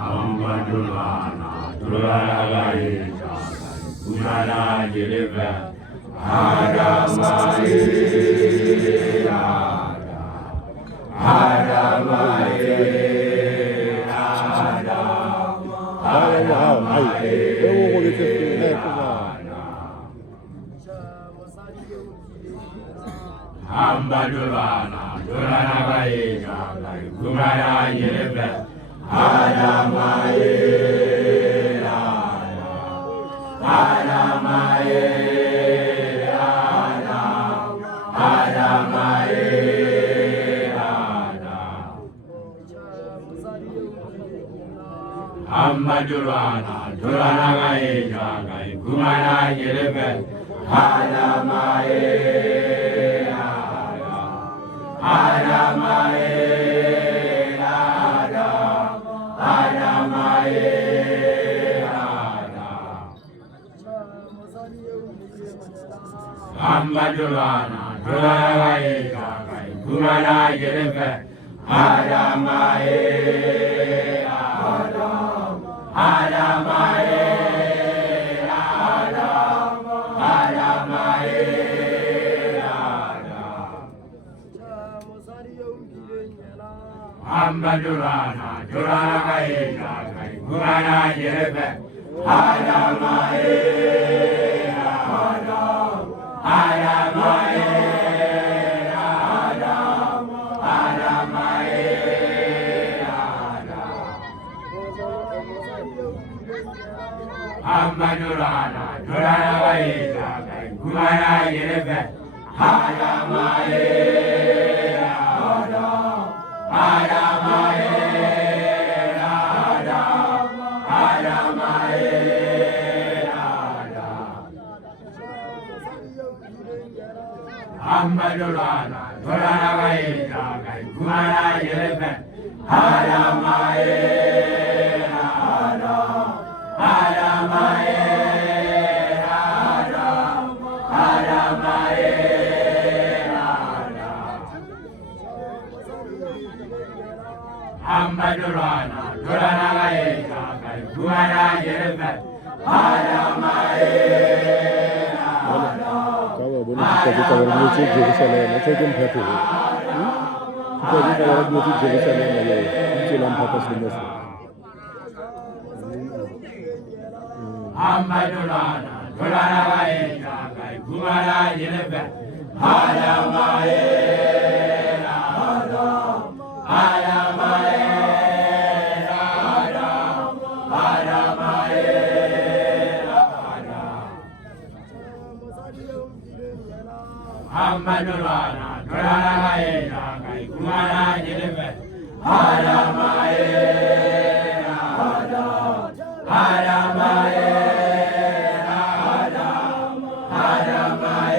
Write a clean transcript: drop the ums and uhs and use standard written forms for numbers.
Amadulana, Duragaita, Gumana Jiriva, Adamaya, Amadulana, Duragaita, Gumana Jiriva, Adamaya, Amadurana, Duranagai, Gumana Yerebe, Adamae, Adamae, Adamae, Amadurana, Duranagai, Gumana Yerebe, Adamae, Amadurana, Duranagai, Gumana Yerebe, Adamae, Adamae, Amadurana, Duranagai, Gumana Yerebe, Adamae, Amadurana, Duranagai, Gumana Yerebe, Adamae, Amadurana, Duranagai, Gumana Yerebe, Adamae, Amadurana, Duranagai, Gumana Yerebe, Adamae, Amadurana, Duranagai, Gumana Yerebe, Adamae, Adamae, Adamae.